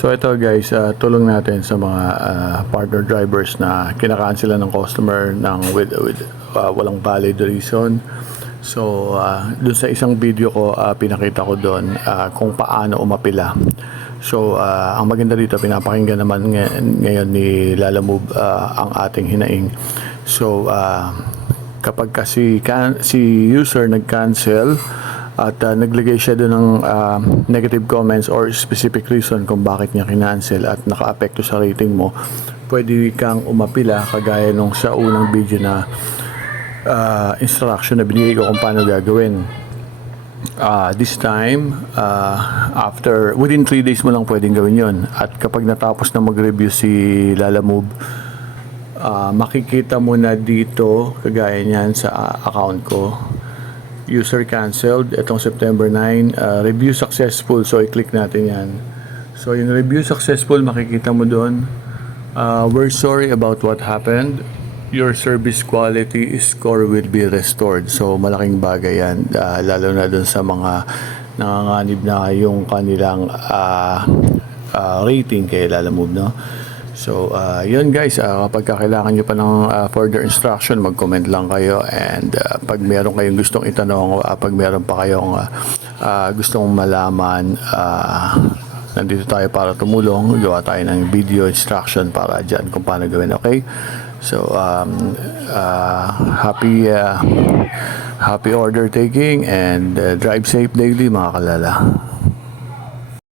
So ito guys, tulong natin sa mga partner drivers na kinakansela ng customer ng with walang valid reason. So dun sa isang video ko, pinakita ko doon kung paano umapila. So ang maganda dito, pinapakinggan naman ngayon ni Lalamove ang ating hinaing. So kapag kasi si user nag-cancel at naglagay siya doon ng negative comments or specific reason kung bakit niya kinancel at naka-apekto sa rating mo, pwede kang umapila kagaya nung sa unang video na instruction na binigay ko kung paano gagawin. This time, after within 3 days mo lang pwedeng gawin yon. At kapag natapos na mag-review si Lalamove, makikita mo na dito kagaya niyan sa account ko, user canceled, itong September 9, review successful. So i-click natin yan. So yung review successful, makikita mo doon, we're sorry about what happened, your service quality score will be restored. So malaking bagay yan, lalo na doon sa mga nanganganib na yung kanilang rating kay Lalamove, no? So, yun guys, kapag kailangan nyo pa ng further instruction, mag-comment lang kayo. And pag meron kayong gustong itanong, pag meron pa kayong gustong malaman, nandito tayo para tumulong. Gawa tayo ng video instruction para dyan kung paano gawin, okay? So, happy order taking and drive safe daily mga kalala.